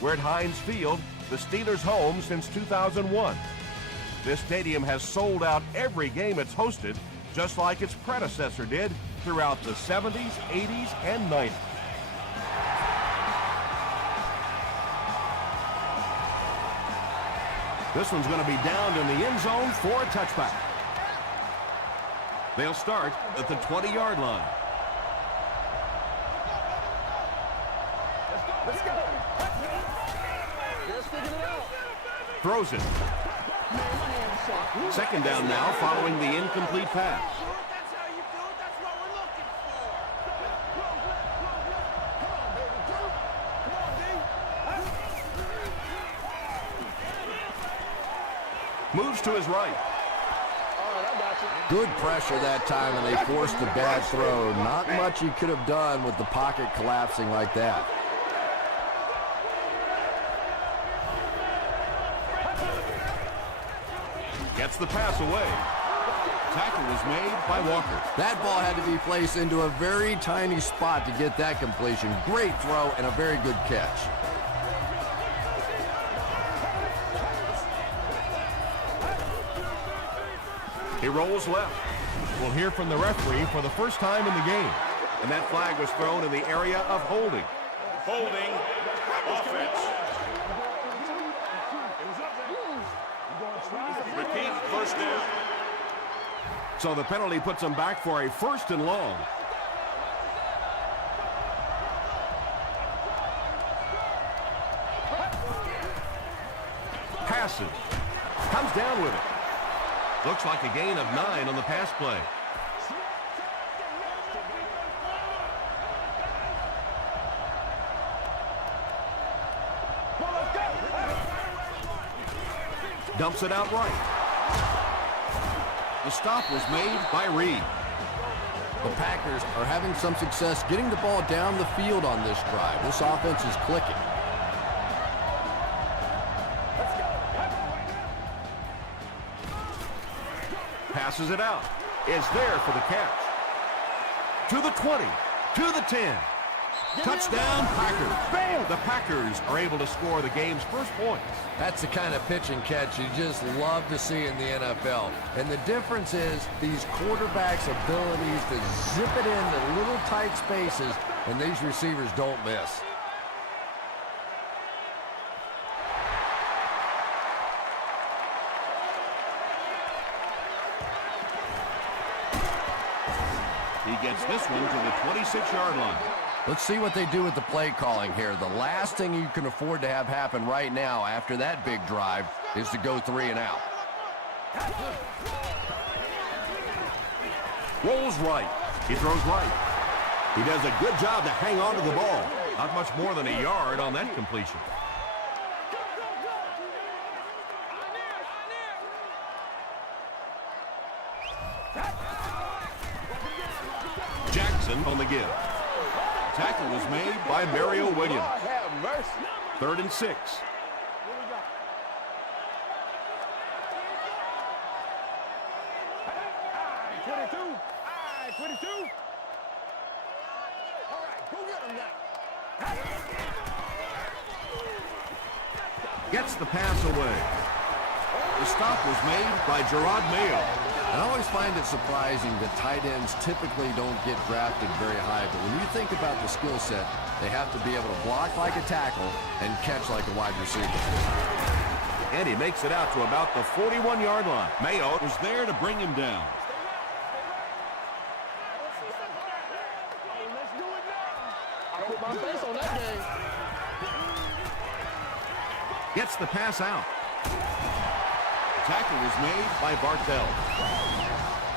We're at Heinz Field, the Steelers' home since 2001. This stadium has sold out every game it's hosted, just like its predecessor did throughout the 70s, 80s, and 90s. This one's going to be downed in the end zone for a touchback. They'll start at the 20-yard line. Let's go. Let's figure it out. Throws it. Second down now following the incomplete pass. That's how you do it. That's what we're looking for. Moves to his right. Good pressure that time, and they forced a bad throw. Not much he could have done with the pocket collapsing like that. Gets the pass away. Tackle was made by Walker. That ball had to be placed into a very tiny spot to get that completion. Great throw and a very good catch. He rolls left. We'll hear from the referee for the first time in the game. And that flag was thrown in the area of holding. Holding offense. Repeat, first down. So the penalty puts him back for a first and long. Passes. Comes down with it. Looks like a gain of 9 on the pass play. Dumps it out right. The stop was made by Reed. The Packers are having some success getting the ball down the field on this drive. This offense is clicking. Passes it out. Is there for the catch. To the 20. To the 10. Touchdown, Packers. Bam! The Packers are able to score the game's first points. That's the kind of pitch and catch you just love to see in the NFL. And the difference is these quarterbacks' abilities to zip it into little tight spaces, and these receivers don't miss. He gets this one to the 26-yard line. Let's see what they do with the play calling here. The last thing you can afford to have happen right now after that big drive is to go 3 and out. Rolls right. He throws right. He does a good job to hang on to the ball. Not much more than a yard on that completion. Jackson on the give. Tackle was made by Mario Williams. 3rd and 6. Gets the pass away. The stop was made by Gerard Mayo. I always find it surprising that tight ends typically don't get drafted very high, but when you think about the skill set, they have to be able to block like a tackle and catch like a wide receiver. And he makes it out to about the 41-yard line. Mayo was there to bring him down. Gets the pass out. Tackle was made by Bartell.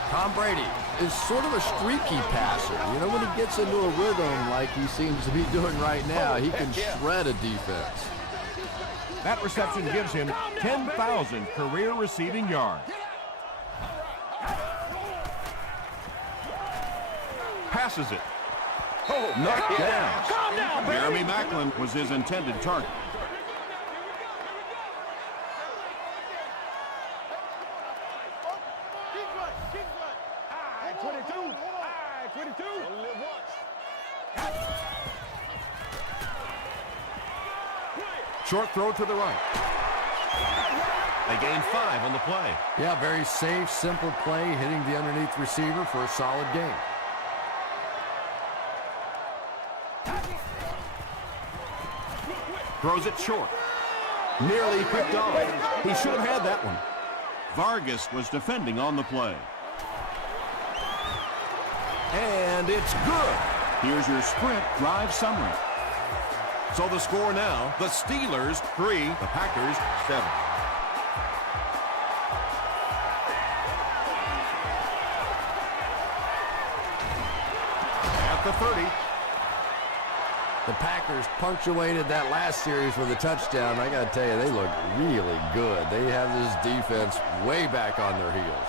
Tom Brady is sort of a streaky passer. You know, when he gets into a rhythm like he seems to be doing right now, he can shred a defense. That reception gives him 10,000 career receiving yards. Passes it. Knocked down. Calm down, baby. Jeremy Maclin was his intended target. Short throw to the right. They gain 5 on the play. Yeah, very safe, simple play, hitting the underneath receiver for a solid gain. Throws it short. Nearly picked off. He should have had that one. Vargas was defending on the play. And it's good. Here's your sprint drive summary. So the score now, the Steelers 3, the Packers 7. At the 30. The Packers punctuated that last series with a touchdown. I got to tell you, they look really good. They have this defense way back on their heels.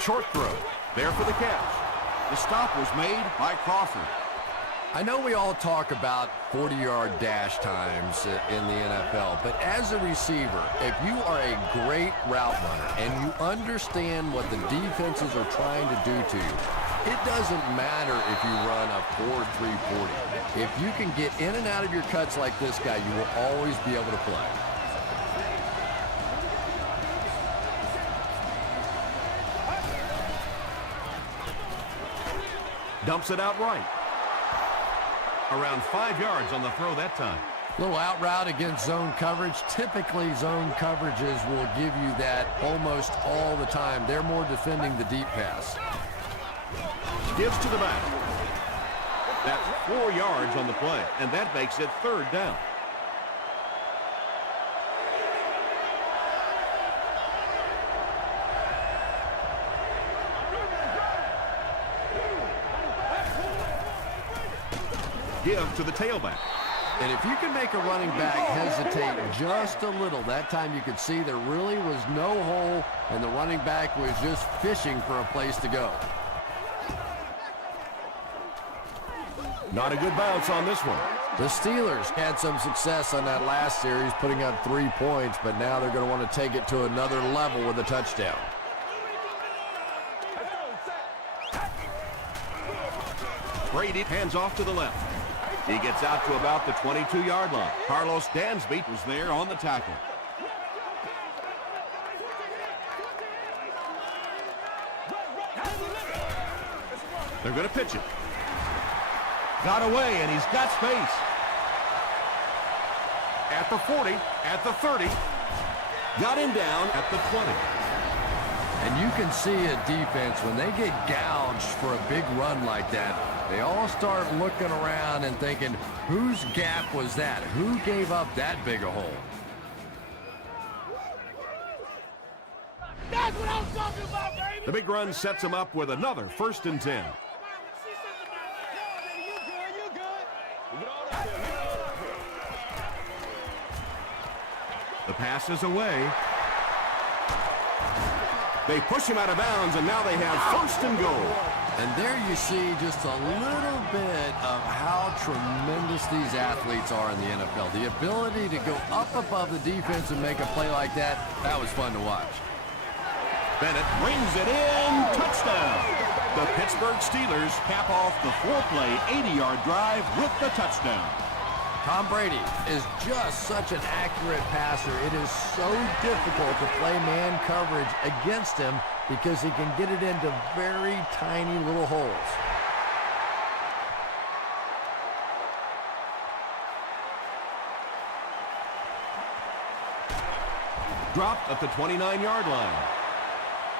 Short throw. There for the catch. The stop was made by Crawford. I know we all talk about 40-yard dash times in the NFL, but as a receiver, if you are a great route runner and you understand what the defenses are trying to do to you, it doesn't matter if you run a 4.340. If you can get in and out of your cuts like this guy, you will always be able to play. Dumps it out right. Around 5 yards on the throw that time. Little out route against zone coverage. Typically, zone coverages will give you that almost all the time. They're more defending the deep pass. Gives to the back. That's 4 yards on the play, and that makes it 3rd down. Give to the tailback. And if you can make a running back hesitate just a little, that time you could see there really was no hole, and the running back was just fishing for a place to go. Not a good bounce on this one. The Steelers had some success on that last series, putting up 3 points, but now they're going to want to take it to another level with a touchdown. Brady hands off to the left. He gets out to about the 22-yard line. Carlos Dansby was there on the tackle. They're going to pitch it. Got away, and he's got space. At the 40, at the 30. Got him down at the 20. And you can see a defense, when they get gouged for a big run like that, they all start looking around and thinking, whose gap was that? Who gave up that big a hole? That's what I'm talking about, baby! The big run sets him up with another 1st and 10. The pass is away. They push him out of bounds, and now they have 1st and goal. And there you see just a little bit of how tremendous these athletes are in the NFL. The ability to go up above the defense and make a play like that, that was fun to watch. Bennett brings it in. Touchdown. The Pittsburgh Steelers cap off the 4-play, 80-yard drive with the touchdown. Tom Brady is just such an accurate passer. It is so difficult to play man coverage against him because he can get it into very tiny little holes. Dropped at the 29-yard line.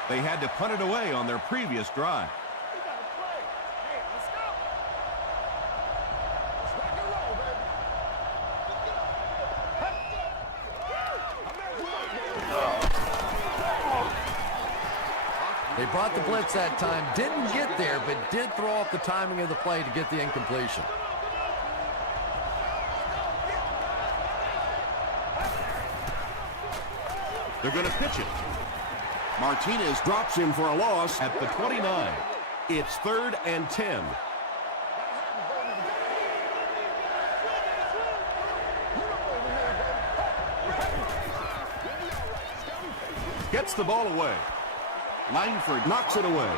They had to punt it away on their previous drive. They brought the blitz that time, didn't get there, but did throw off the timing of the play to get the incompletion. They're going to pitch it. Martinez drops him for a loss at the 29. It's 3rd and 10. Gets the ball away. Langford knocks it away.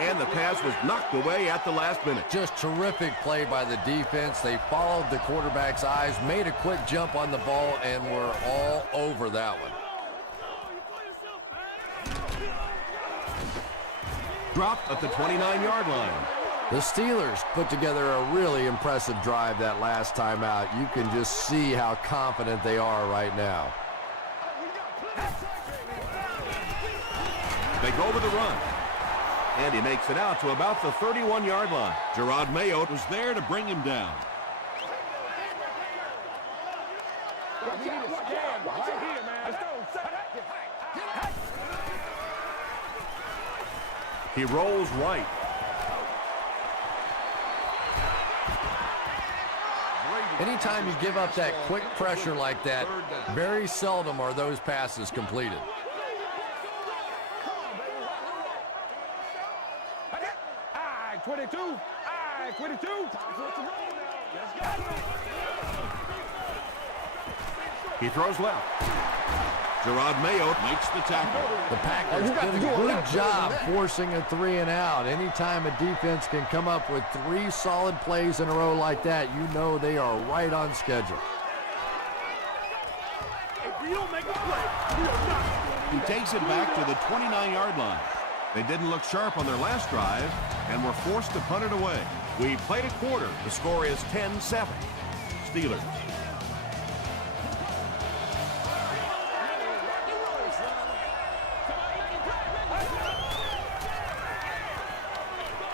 And the pass was knocked away at the last minute. Just terrific play by the defense. They followed the quarterback's eyes, made a quick jump on the ball, and were all over that one. Dropped at the 29-yard line. The Steelers put together a really impressive drive that last time out. You can just see how confident they are right now. They go with the run. And he makes it out to about the 31-yard line. Gerard Mayotte was there to bring him down. He rolls right. Anytime you give up that quick pressure like that, very seldom are those passes completed. I 22. I 22. He throws left. Gerard Mayotte makes the tackle. The Packers did a good job forcing a 3 and out. Anytime a defense can come up with 3 solid plays in a row like that, you know they are right on schedule. If we don't make a play, we are not. He takes it back to the 29-yard line. They didn't look sharp on their last drive and were forced to punt it away. We played a quarter. The score is 10-7. Steelers.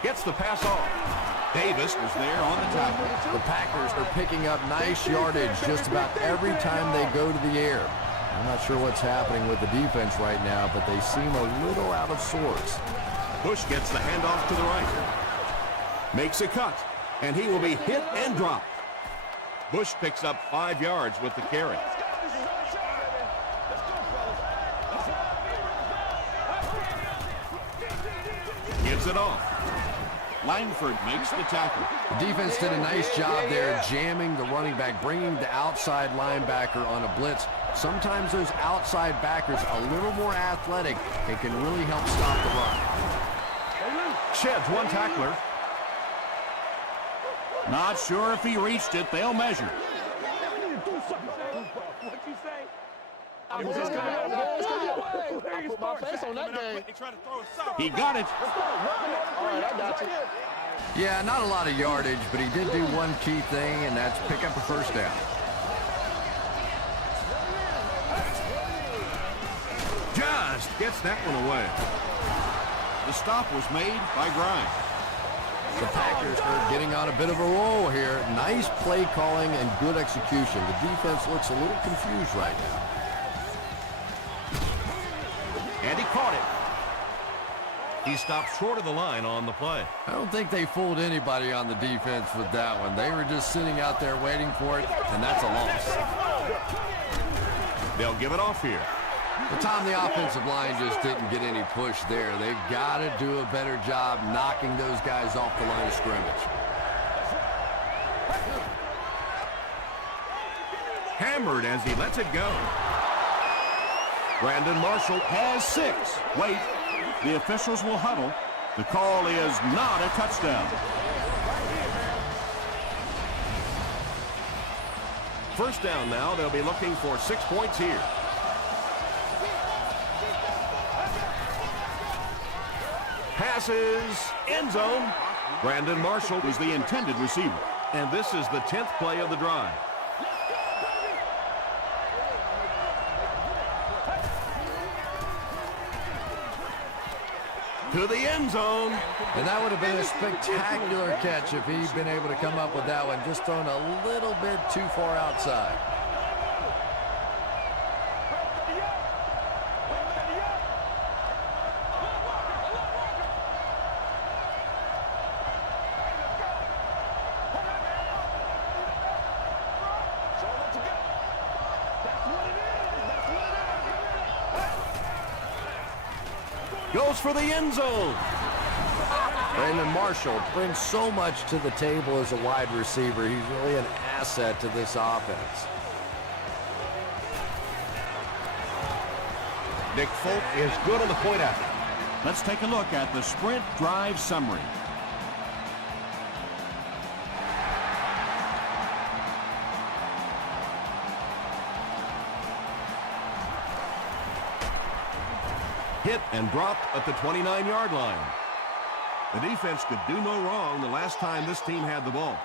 Gets the pass off. Davis was there on the tackle. The Packers are picking up nice yardage just about every time they go to the air. I'm not sure what's happening with the defense right now, but they seem a little out of sorts. Bush gets the handoff to the right. Makes a cut, and he will be hit and dropped. Bush picks up 5 yards with the carry. Gives it off. Langford makes the tackle. The defense did a nice job there jamming the running back, bringing the outside linebacker on a blitz. Sometimes those outside backers a little more athletic and can really help stop the run. Sheds one tackler. Not sure if he reached it. They'll measure. What you say? I put my face on that game. He got it. All right, I got you. Yeah, not a lot of yardage, but he did do one key thing, and that's pick up a first down. Just gets that one away. The stop was made by Grimes. The Packers are getting on a bit of a roll here. Nice play calling and good execution. The defense looks a little confused right now. And he caught it. He stopped short of the line on the play. I don't think they fooled anybody on the defense with that one. They were just sitting out there waiting for it, and that's a loss. They'll give it off here. But Tom, the offensive line just didn't get any push there. They've got to do a better job knocking those guys off the line of scrimmage. Hammered as he lets it go. Brandon Marshall has 6. Wait, the officials will huddle. The call is not a touchdown. First down now. They'll be looking for 6 points here. Passes, end zone. Brandon Marshall was the intended receiver. And this is the 10th play of the drive. To the end zone. And that would have been a spectacular catch if he'd been able to come up with that one, just thrown a little bit too far outside. Goes for the end zone. Brandon Marshall brings so much to the table as a wide receiver. He's really an asset to this offense. Nick Folk is good on the point after. Let's take a look at the sprint drive summary. Hit and dropped at the 29-yard line. The defense could do no wrong the last time this team had the ball.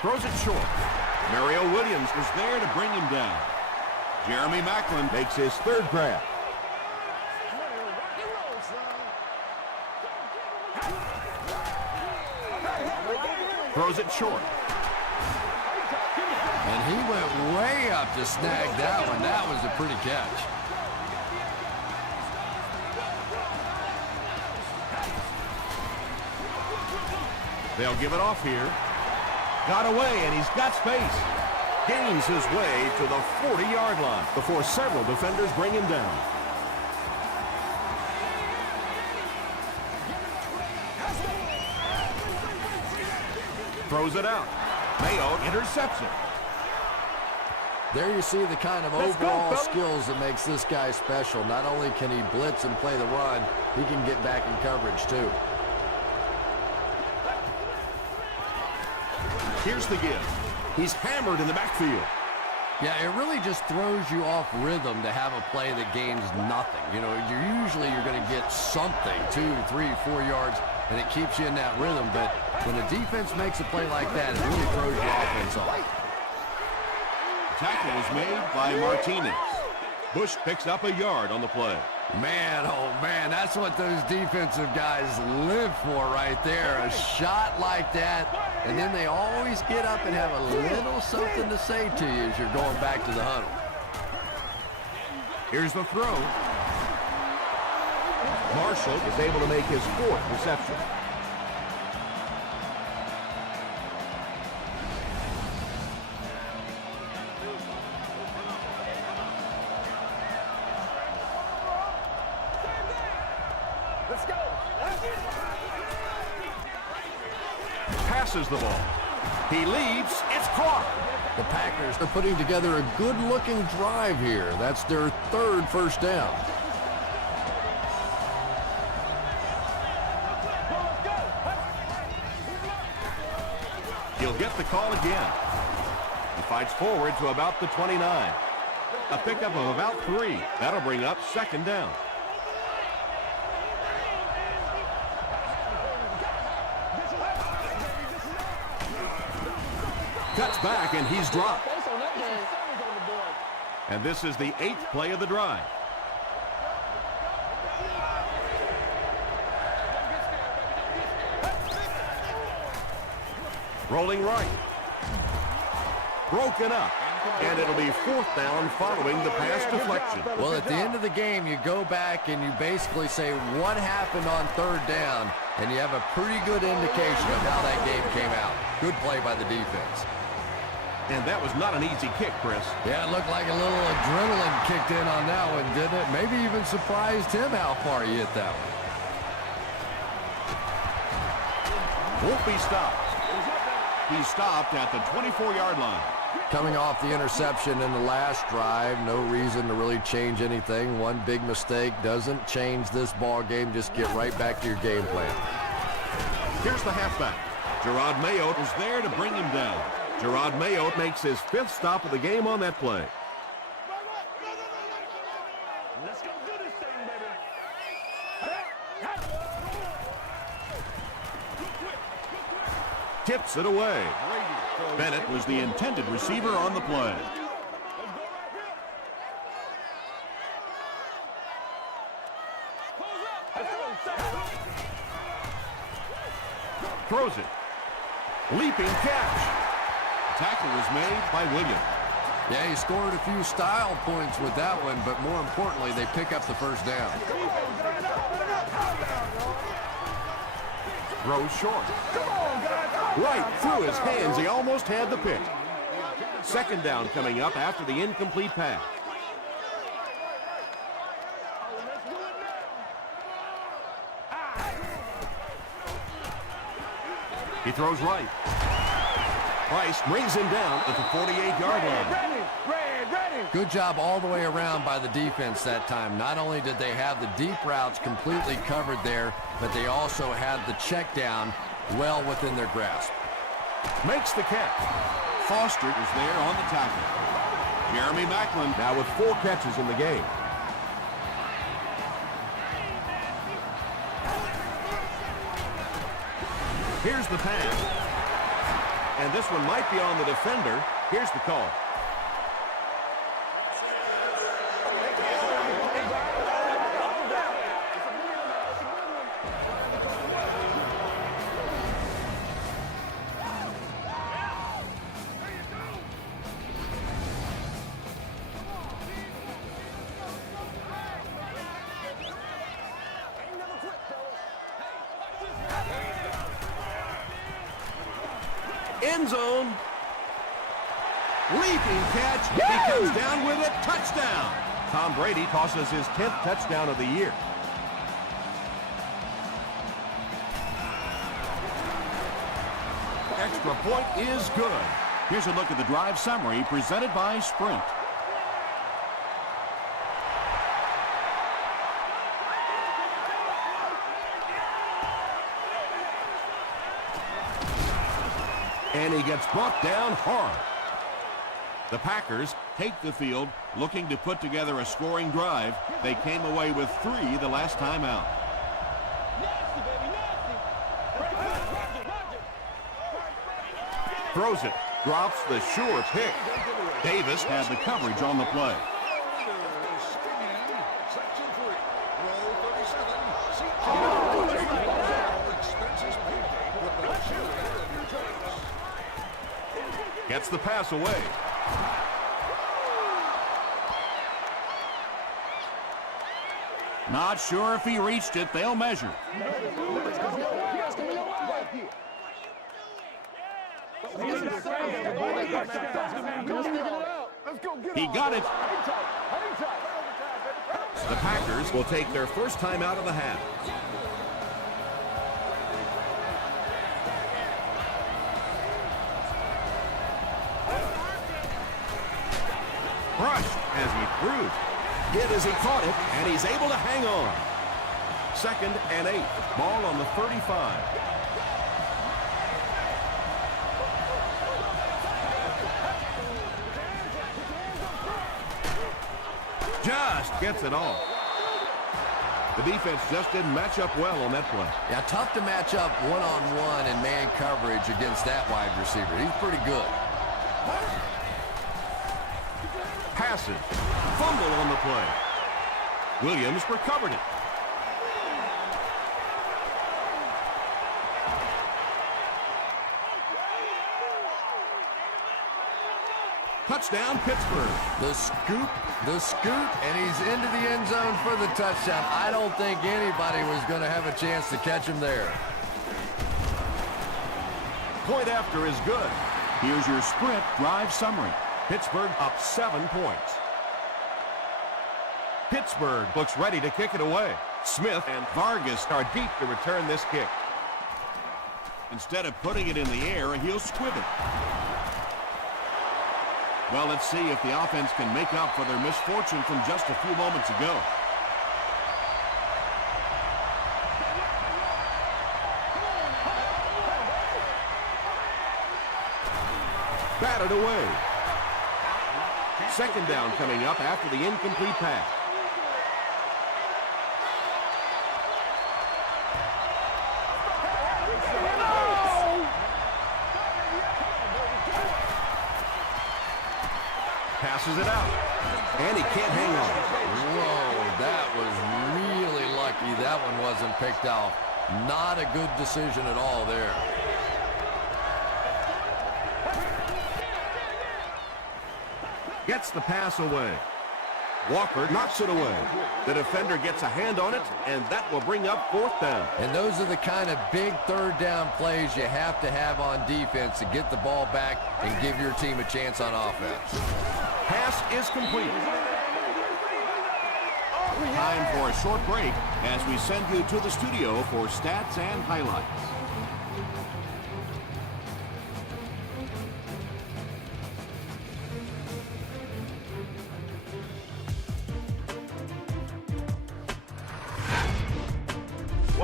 Throws it short. Mario Williams was there to bring him down. Jeremy Maclin makes his third grab. Throws it short. And he went way up to snag that one. That was a pretty catch. They'll give it off here. Got away, and he's got space. Gains his way to the 40-yard line before several defenders bring him down. Throws it out. Mayo intercepts it. There you see the kind of overall skills that makes this guy special. Not only can he blitz and play the run, he can get back in coverage too. Here's the give. He's hammered in the backfield. Yeah, it really just throws you off rhythm to have a play that gains nothing. You know, you're going to get something, 2, 3, 4 yards, and it keeps you in that rhythm. But when the defense makes a play like that, it really throws your offense off. Tackle was made by Martinez. Bush picks up a yard on the play. Man, oh man, that's what those defensive guys live for right there. A shot like that, and then they always get up and have a little something to say to you as you're going back to the huddle. Here's the throw. Marshall is able to make his fourth reception. Let's go. Passes the ball. He leads. It's caught. The Packers are putting together a good-looking drive here. That's their third first down. He'll get the call again. He fights forward to about the 29. A pickup of about 3. That'll bring up second down. Cuts back, and he's dropped. And this is the 8th play of the drive. Rolling right. Broken up. And it'll be fourth down following the pass deflection. Well, at the end of the game, you go back and you basically say what happened on third down, and you have a pretty good indication of how that game came out. Good play by the defense. And that was not an easy kick, Chris. Yeah, it looked like a little adrenaline kicked in on that one, didn't it? Maybe even surprised him how far he hit that one. Won't be stopped. He's stopped at the 24-yard line. Coming off the interception in the last drive, no reason to really change anything. One big mistake doesn't change this ball game. Just get right back to your game plan. Here's the halfback. Gerard Mayotte was there to bring him down. Gerard Mayotte makes his 5th stop of the game on that play. Let's go do this thing, baby. Tips it away. Bennett was the intended receiver on the play. Throws it. Leaping catch. Tackle was made by Williams. Yeah, he scored a few style points with that one, but more importantly, they pick up the first down. Throws short. Right through his hands. He almost had the pick. Second down coming up after the incomplete pass. He throws right. Price brings him down at the 48-yard line. Ready. Good job all the way around by the defense that time. Not only did they have the deep routes completely covered there, but they also had the check down well within their grasp. Makes the catch. Foster is there on the tackle. Jeremy Maclin now with 4 catches in the game. Here's the pass. And this one might be on the defender. Here's the call. End zone. Leaping catch. He comes down with it. Touchdown. Tom Brady tosses his 10th touchdown of the year. Extra point is good. Here's a look at the drive summary presented by Sprint. And he gets brought down hard. The Packers take the field, looking to put together a scoring drive. They came away with 3 the last time out. Throws it, drops the sure pick. Davis had the coverage on the play. Gets the pass away. Not sure if he reached it. They'll measure. He got it. The Packers will take their first time out of the half. Crushed as he threw. Hit as he caught it, and he's able to hang on. 2nd and 8. Ball on the 35. Just gets it off. The defense just didn't match up well on that play. Yeah, tough to match up one-on-one in man coverage against that wide receiver. He's pretty good. Passes. Fumble on the play. Williams recovered it. Touchdown, Pittsburgh. The scoop, and he's into the end zone for the touchdown. I don't think anybody was going to have a chance to catch him there. Point after is good. Here's your Sprint drive summary. Pittsburgh up 7 points. Pittsburgh looks ready to kick it away. Smith and Vargas are deep to return this kick. Instead of putting it in the air, he'll squib it. Well, let's see if the offense can make up for their misfortune from just a few moments ago. Batted away. 2nd down coming up after the incomplete pass. Passes it out. And he can't hang on. Whoa, that was really lucky that one wasn't picked off. Not a good decision at all there. Gets the pass away. Walker knocks it away. The defender gets a hand on it, and that will bring up 4th down. And those are the kind of big 3rd down plays you have to have on defense to get the ball back and give your team a chance on offense. Pass is complete. Time for a short break as we send you to the studio for stats and highlights.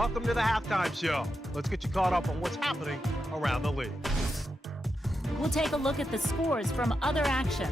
Welcome to the Halftime Show. Let's get you caught up on what's happening around the league. We'll take a look at the scores from other action.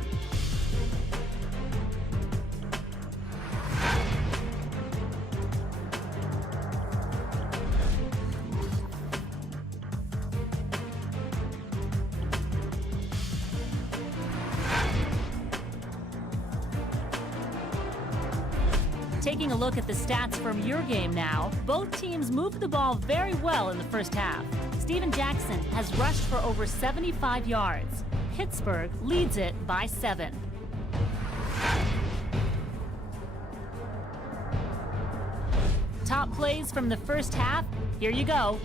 Taking a look at the stats from your game now, both teams moved the ball very well in the first half. Steven Jackson has rushed for over 75 yards. Pittsburgh leads it by 7. Top plays from the first half, here you go.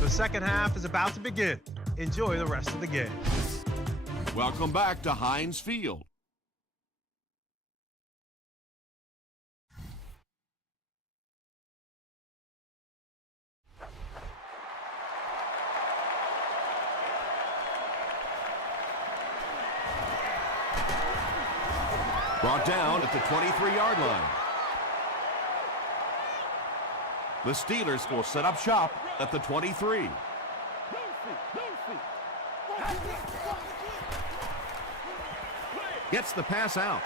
The second half is about to begin. Enjoy the rest of the game. Welcome back to Heinz Field. Brought down at the 23-yard line. The Steelers will set up shop at the 23. Gets the pass out.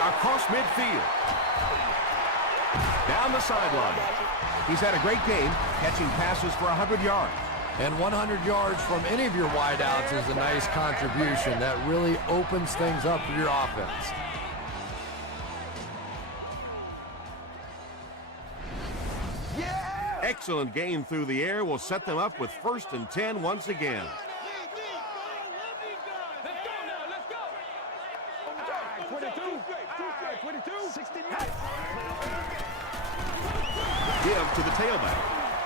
Across midfield. Down the sideline. He's had a great game, catching passes for 100 yards. And 100 yards from any of your wideouts is a nice contribution. That really opens things up for your offense. Excellent game through the air will set them up with 1st and 10 once again. Give to the tailback.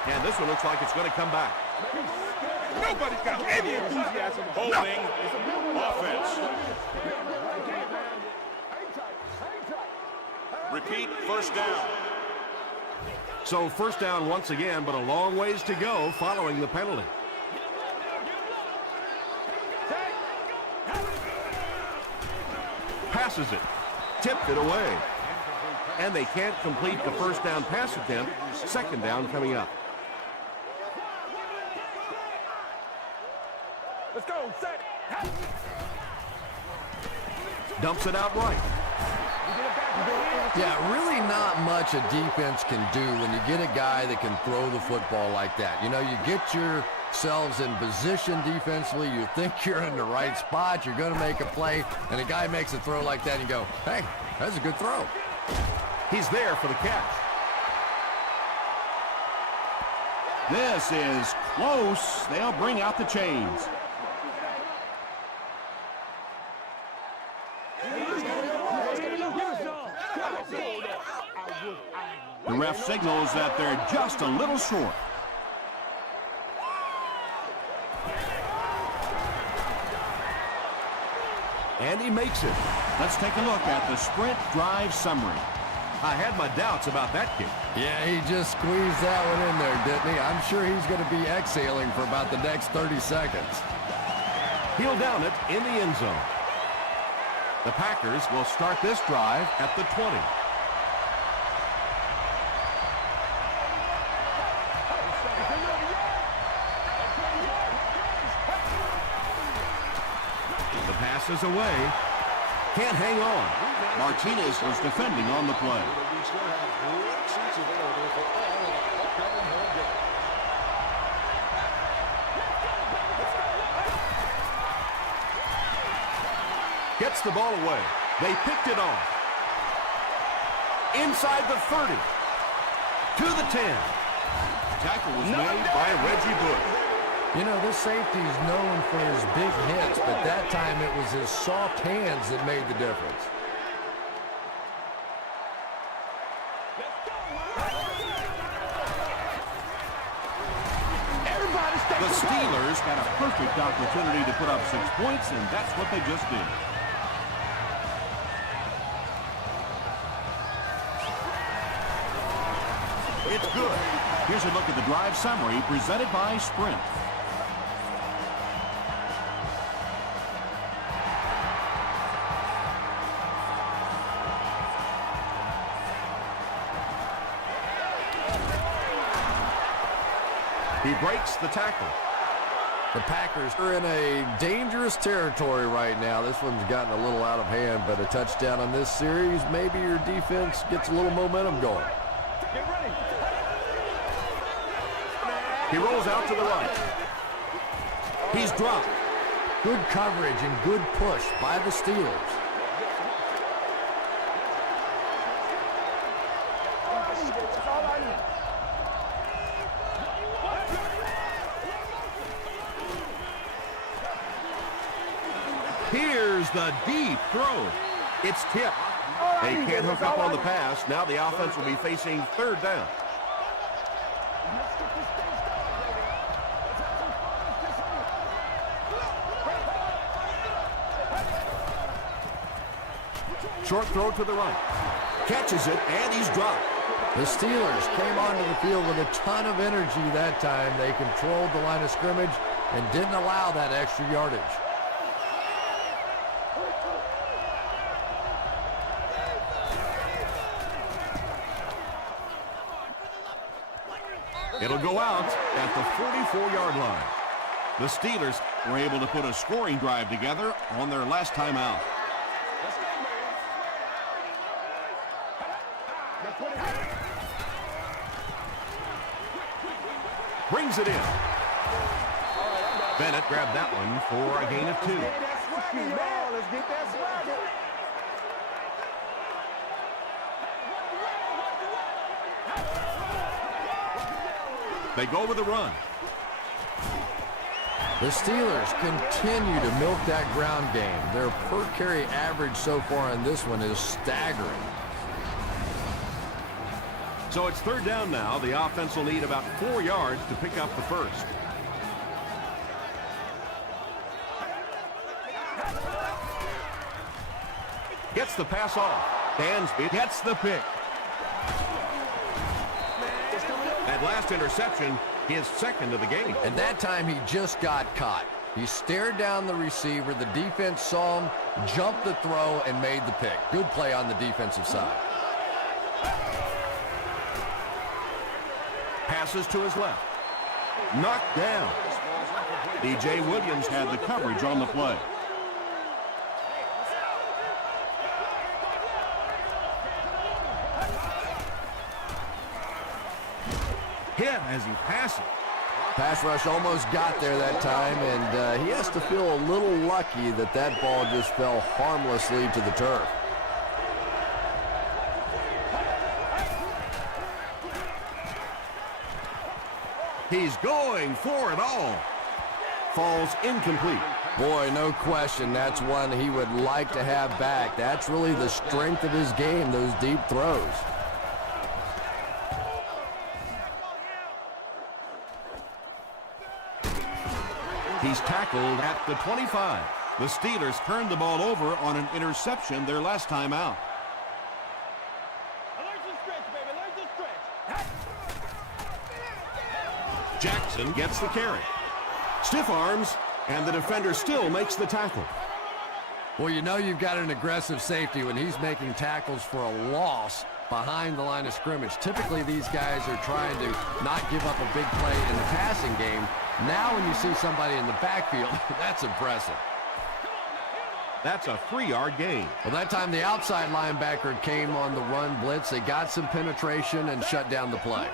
And this one looks like it's going to come back. Nobody's got any enthusiasm. Holding offense. Repeat, first down. So first down once again, but a long ways to go following the penalty. Passes it. Tipped it away. And they can't complete the first down pass attempt. Second down coming up. Let's go, set. Dumps it out right. Yeah, really not much a defense can do when you get a guy that can throw the football like that. You know, you get yourselves in position defensively, you think you're in the right spot, you're going to make a play, and a guy makes a throw like that, and you go, hey, that's a good throw. He's there for the catch. This is close. They'll bring out the chains. The ref signals that they're just a little short. And he makes it. Let's take a look at the sprint drive summary. I had my doubts about that kick. Yeah, he just squeezed that one in there, didn't he? I'm sure he's going to be exhaling for about the next 30 seconds. He'll down it in the end zone. The Packers will start this drive at the 20. The pass is away. Can't hang on. Martinez is defending on the play. Gets the ball away. They picked it off. Inside the 30. To the 10. Tackle was made by Reggie Bush. You know, this safety is known for his big hits, but that time it was his soft hands that made the difference. The Steelers had a perfect opportunity to put up 6 points, and that's what they just did. It's good. Here's a look at the drive summary presented by Sprint. He breaks the tackle. The Packers are in a dangerous territory right now. This one's gotten a little out of hand, but a touchdown on this series, maybe your defense gets a little momentum going. He rolls out to the right. He's dropped. Good coverage and good push by the Steelers. Here's the deep throw. It's tipped. They can't hook up on the pass. Now the offense will be facing third down. Short throw to the right. Catches it, and he's dropped. The Steelers came onto the field with a ton of energy that time. They controlled the line of scrimmage and didn't allow that extra yardage. It'll go out at the 44-yard line. The Steelers were able to put a scoring drive together on their last time out. Brings it in. Bennett grabbed that one for a gain of 2. Let's get that swagger. They go with the run. The Steelers continue to milk that ground game. Their per carry average so far on this one is staggering. So it's third down now. The offense will need about 4 yards to pick up the first. Gets the pass off. Dansby gets the pick. That last interception, his second of the game. And that time he just got caught. He stared down the receiver. The defense saw him, jumped the throw, and made the pick. Good play on the defensive side. Passes to his left. Knocked down. DJ Williams had the coverage on the play. Hit as he passes. Pass rush almost got there that time, and he has to feel a little lucky that that ball just fell harmlessly to the turf. He's going for it all. Falls incomplete. Boy, no question, that's one he would like to have back. That's really the strength of his game, those deep throws. He's tackled at the 25. The Steelers turned the ball over on an interception their last time out. Jackson gets the carry. Stiff arms, and the defender still makes the tackle. Well, you know you've got an aggressive safety when he's making tackles for a loss behind the line of scrimmage. Typically, these guys are trying to not give up a big play in the passing game. Now when you see somebody in the backfield, that's impressive. That's a 3-yard gain. Well, that time the outside linebacker came on the run blitz. They got some penetration and shut down the play.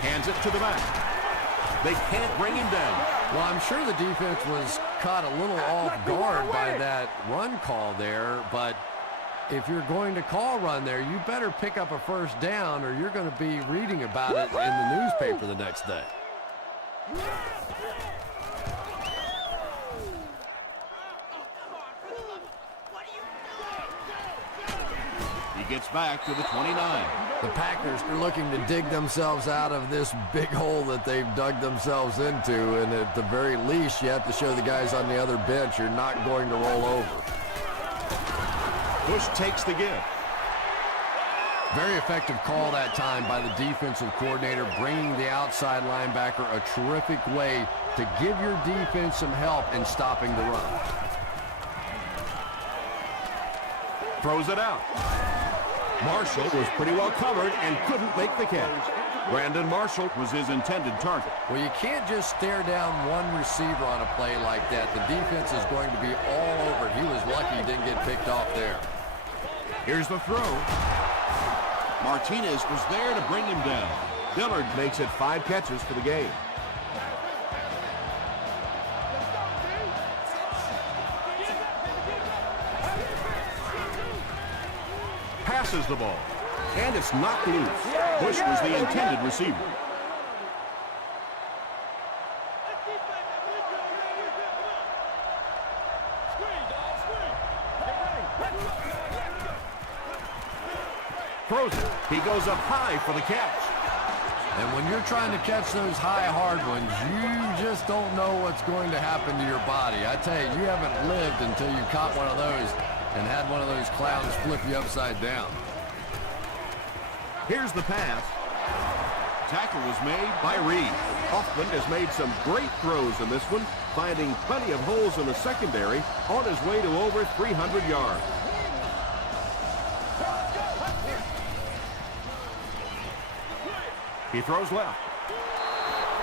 Hands it to the back. They can't bring him down. Well, I'm sure the defense was caught a little off guard by that run call there, but if you're going to call run there, you better pick up a first down or you're going to be reading about it in the newspaper the next day. He gets back to the 29. The Packers are looking to dig themselves out of this big hole that they've dug themselves into, and at the very least, you have to show the guys on the other bench you're not going to roll over. Bush takes the give. Very effective call that time by the defensive coordinator, bringing the outside linebacker a terrific way to give your defense some help in stopping the run. Throws it out. Marshall was pretty well covered and couldn't make the catch. Brandon Marshall was his intended target. Well, you can't just stare down one receiver on a play like that. The defense is going to be all over it. He was lucky he didn't get picked off there. Here's the throw. Martinez was there to bring him down. Dillard makes it 5 catches for the game. Passes the ball, and it's knocked loose. Bush was the intended receiver. Throws it. He goes up high for the catch. And when you're trying to catch those high, hard ones, you just don't know what's going to happen to your body. I tell you, you haven't lived until you caught one of those and had one of those clowns flip you upside down. Here's the pass. Tackle was made by Reed. Hoffman has made some great throws in this one, finding plenty of holes in the secondary on his way to over 300 yards. He throws left.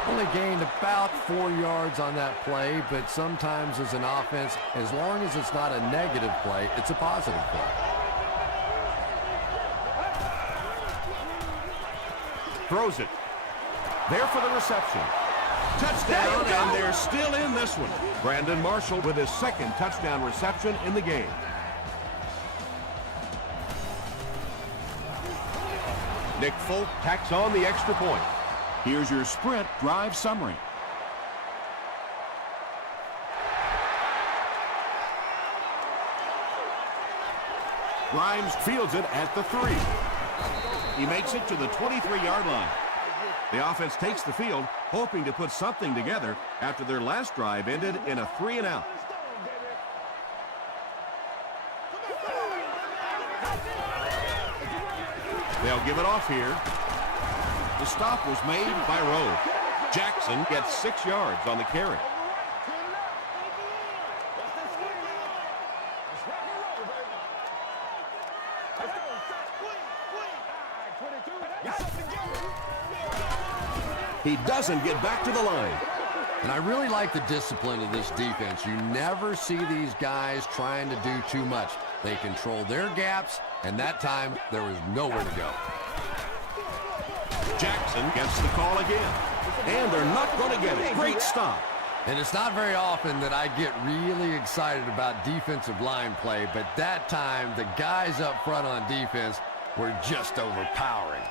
Only gained about 4 yards on that play, but sometimes as an offense, as long as it's not a negative play, it's a positive play. Throws it. There for the reception. Touchdown, and they're still in this one. Brandon Marshall with his second touchdown reception in the game. Nick Folk tacks on the extra point. Here's your sprint drive summary. Grimes fields it at the 3. He makes it to the 23-yard line. The offense takes the field, hoping to put something together after their last drive ended in a 3-and-out. They'll give it off here. The stop was made by Rowe. Jackson gets 6 yards on the carry. He doesn't get back to the line. And I really like the discipline of this defense. You never see these guys trying to do too much. They control their gaps, and that time there was nowhere to go. Jackson gets the call again, and they're not going to get it. Great stop. And it's not very often that I get really excited about defensive line play, but that time the guys up front on defense were just overpowering.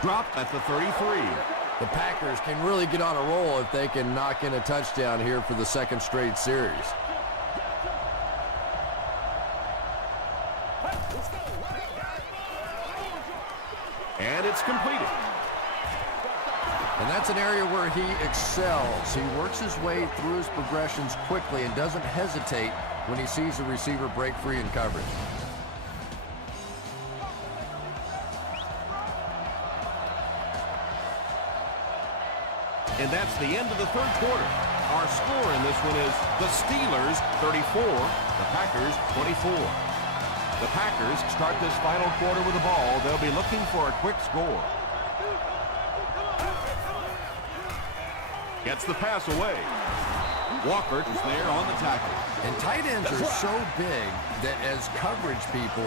Dropped at the 33. The Packers can really get on a roll if they can knock in a touchdown here for the second straight series. And it's completed. And that's an area where he excels. He works his way through his progressions quickly and doesn't hesitate when he sees a receiver break free in coverage. And that's the end of the third quarter. Our score in this one is the Steelers 34, the Packers 24. The Packers start this final quarter with the ball. They'll be looking for a quick score. Gets the pass away. Walker is there on the tackle. And tight ends are so big that as coverage people,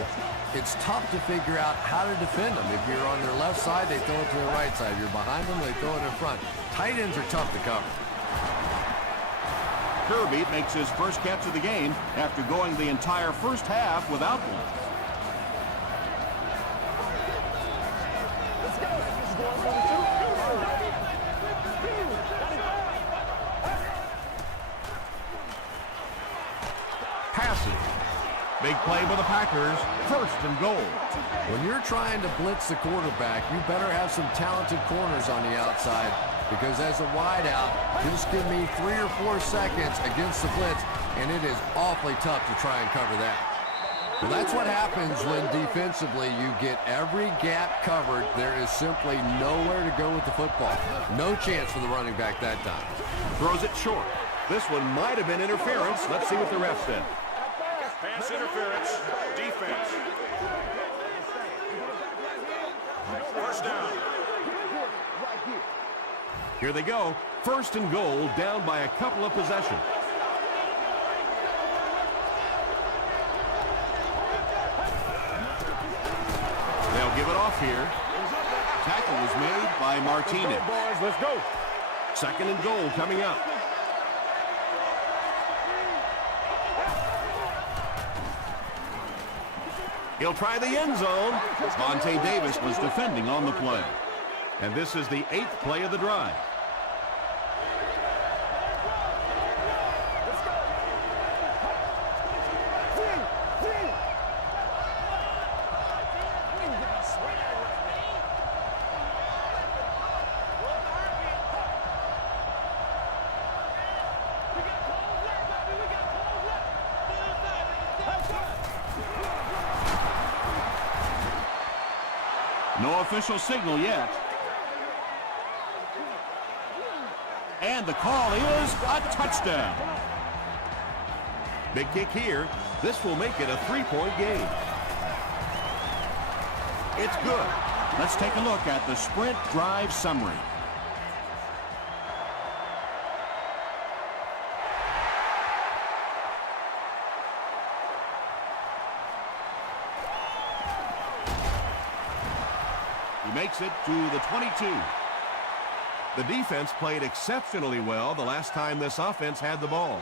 it's tough to figure out how to defend them. If you're on their left side, they throw it to their right side. If you're behind them, they throw it in front. Tight ends are tough to cover. Kirby makes his first catch of the game after going the entire first half without one. Passes. Big play by the Packers. First and goal. When you're trying to blitz the quarterback, you better have some talented corners on the outside, because as a wideout, just give me 3 or 4 seconds against the blitz, and it is awfully tough to try and cover that. Well, that's what happens when defensively you get every gap covered. There is simply nowhere to go with the football. No chance for the running back that time. Throws it short. This one might have been interference. Let's see what the ref said. Pass interference. Defense. First down. Here they go. First and goal, down by a couple of possessions. They'll give it off here. Tackle was made by Martinez. Let's go. Second and goal coming up. He'll try the end zone. Vontae Davis was defending on the play. And this is the 8th play of the drive. No official signal yet. And the call is a touchdown. Big kick here. This will make it a 3-point game. It's good. Let's take a look at the sprint drive summary. He makes it to the 22. The defense played exceptionally well the last time this offense had the ball.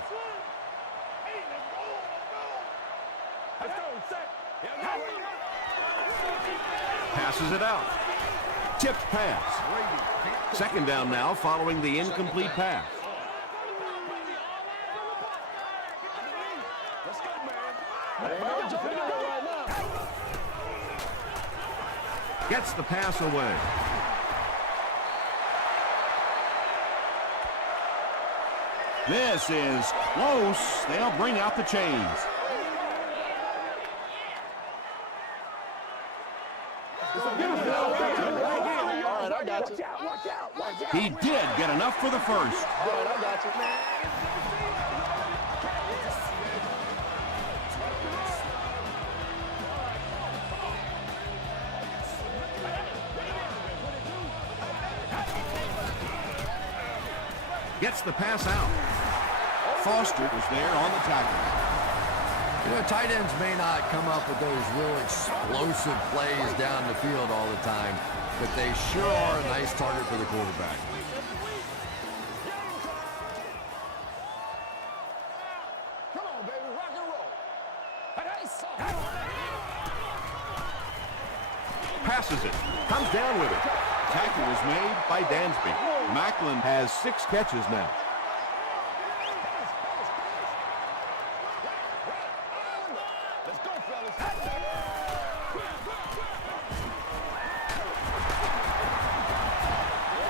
Passes it out. Tipped pass. Second down now following the incomplete pass. Gets the pass away. This is close. They'll bring out the chains. He did get enough for the first. Gets the pass out. Foster was there on the tackle. You know, tight ends may not come up with those real explosive plays down the field all the time, but they sure are a nice target for the quarterback. Come on, baby, rock and roll. Passes it. Comes down with it. Tackle was made by Dansby. Macklin has 6 catches now. Let's go, fellas.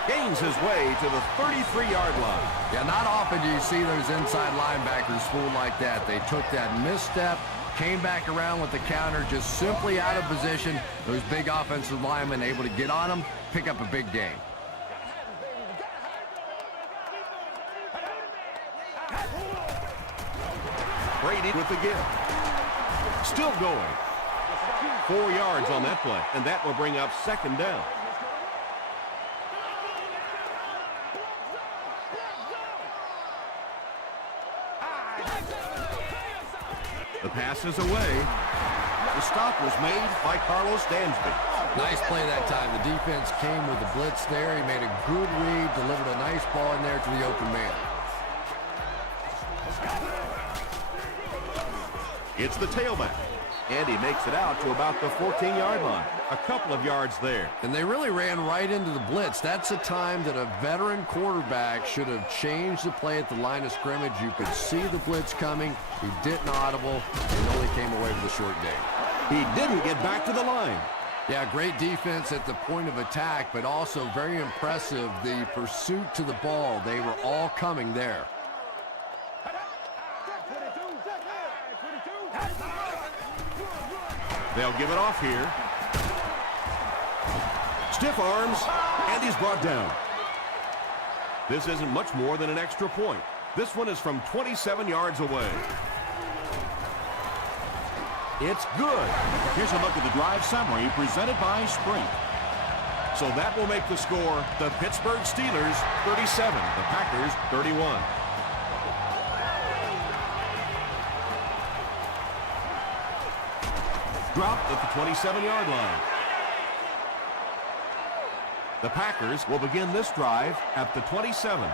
Gains his way to the 33-yard line. Yeah, not often do you see those inside linebackers fooled like that. They took that misstep, came back around with the counter, just simply out of position. Those big offensive linemen able to get on them, pick up a big gain. Brady with the give. Still going. 4 yards on that play, and that will bring up second down. The pass is away. The stop was made by Carlos Dansby. Nice play that time. The defense came with the blitz there. He made a good read, delivered a nice ball in there to the open man. It's the tailback. And he makes it out to about the 14-yard line. A couple of yards there. And they really ran right into the blitz. That's a time that a veteran quarterback should have changed the play at the line of scrimmage. You could see the blitz coming. He didn't audible and only came away with a short gain. He didn't get back to the line. Yeah, great defense at the point of attack, but also very impressive the pursuit to the ball. They were all coming there. They'll give it off here. Stiff arms, and he's brought down. This isn't much more than an extra point. This one is from 27 yards away. It's good. Here's a look at the drive summary presented by Sprint. So that will make the score the Pittsburgh Steelers 37, the Packers 31. Dropped at the 27-yard line. The Packers will begin this drive at the 27.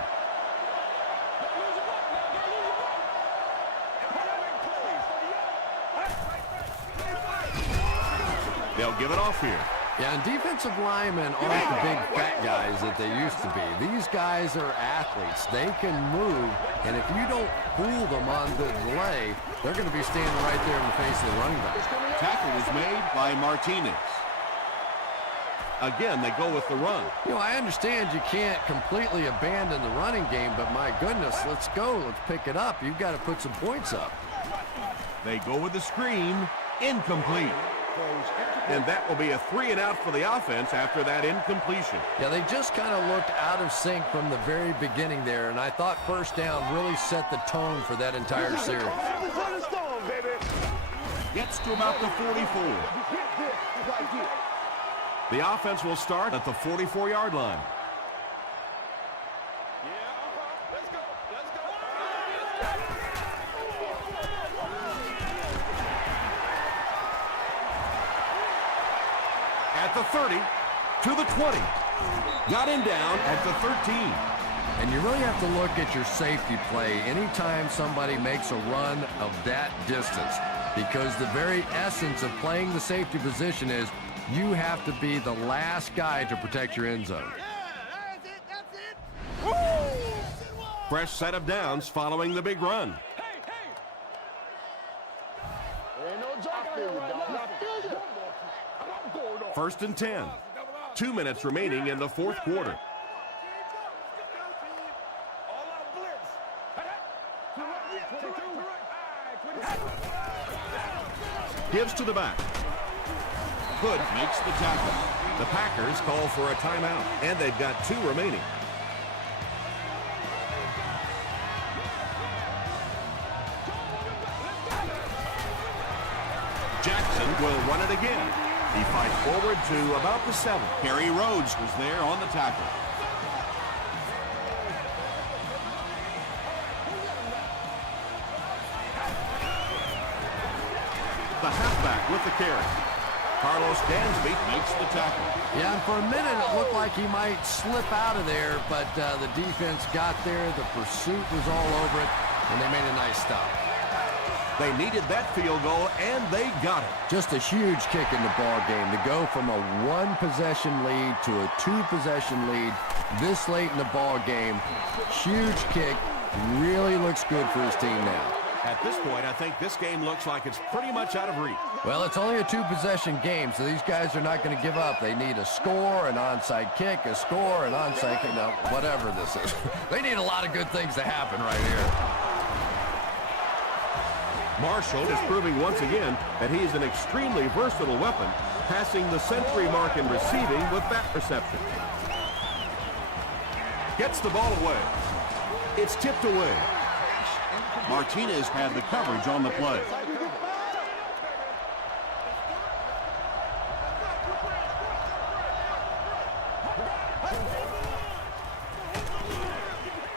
They'll give it off here. Yeah, and defensive linemen aren't the big fat guys that they used to be. These guys are athletes. They can move, and if you don't fool them on the delay, they're going to be standing right there in the face of the running back. Tackle is made by Martinez. Again, they go with the run. You know, I understand you can't completely abandon the running game, but my goodness, let's go. Let's pick it up. You've got to put some points up. They go with the screen. Incomplete. And that will be a 3-and-out for the offense after that incompletion. Yeah, they just kind of looked out of sync from the very beginning there, and I thought first down really set the tone for that entire series. Gets to about the 44. The offense will start at the 44-yard line. At the 30, to the 20. Got him down at the 13. And you really have to look at your safety play anytime somebody makes a run of that distance, because the very essence of playing the safety position is you have to be the last guy to protect your end zone. Fresh set of downs following the big run. First and 10. 2 minutes remaining in the fourth quarter. Gives to the back. Hood makes the tackle. The Packers call for a timeout, and they've got 2 remaining. Jackson will run it again. He fights forward to about the 7. Kerry Rhodes was there on the tackle. The halfback with the carry. Carlos Dansby makes the tackle. Yeah, and for a minute it looked like he might slip out of there, but the defense got there. The pursuit was all over it, and they made a nice stop. They needed that field goal, and they got it. Just a huge kick in the ball game to go from a 1-possession lead to a 2-possession lead this late in the ball game. Huge kick. Really looks good for his team now. At this point, I think this game looks like it's pretty much out of reach. Well, it's only a 2-possession game, so these guys are not going to give up. They need a score, an onside kick, a score, an onside kick. Now, whatever this is. They need a lot of good things to happen right here. Marshall is proving once again that he is an extremely versatile weapon, passing the century mark in receiving with that reception. Gets the ball away. It's tipped away. Martinez had the coverage on the play.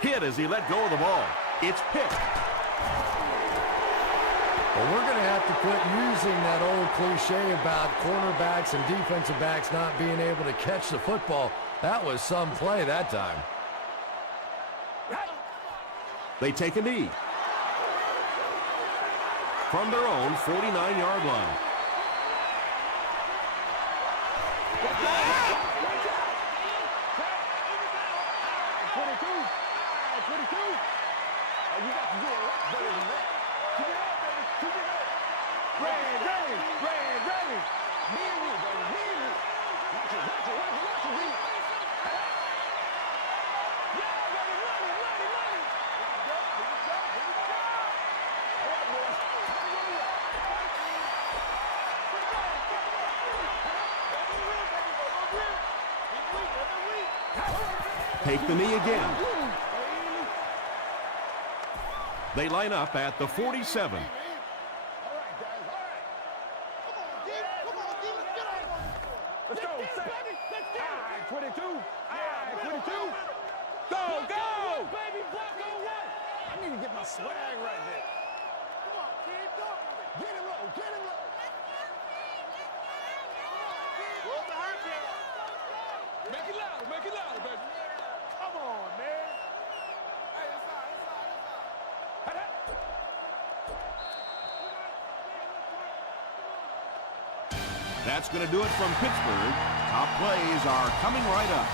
Hit as he let go of the ball. It's picked. Well, we're going to have to quit using that old cliche about cornerbacks and defensive backs not being able to catch the football. That was some play that time. They take a knee. from their own 49-yard line. Take the knee again. They line up at the 47. Let's go, set. 22. 22. Go, go! Baby, block on one. I need to get my swag right there. Come on, kid, talk to me. Get him low, get him low. What's the hurt there? Make it louder, baby. Come on, man. Hey, inside. That's going to do it from Pittsburgh. Top plays are coming right up.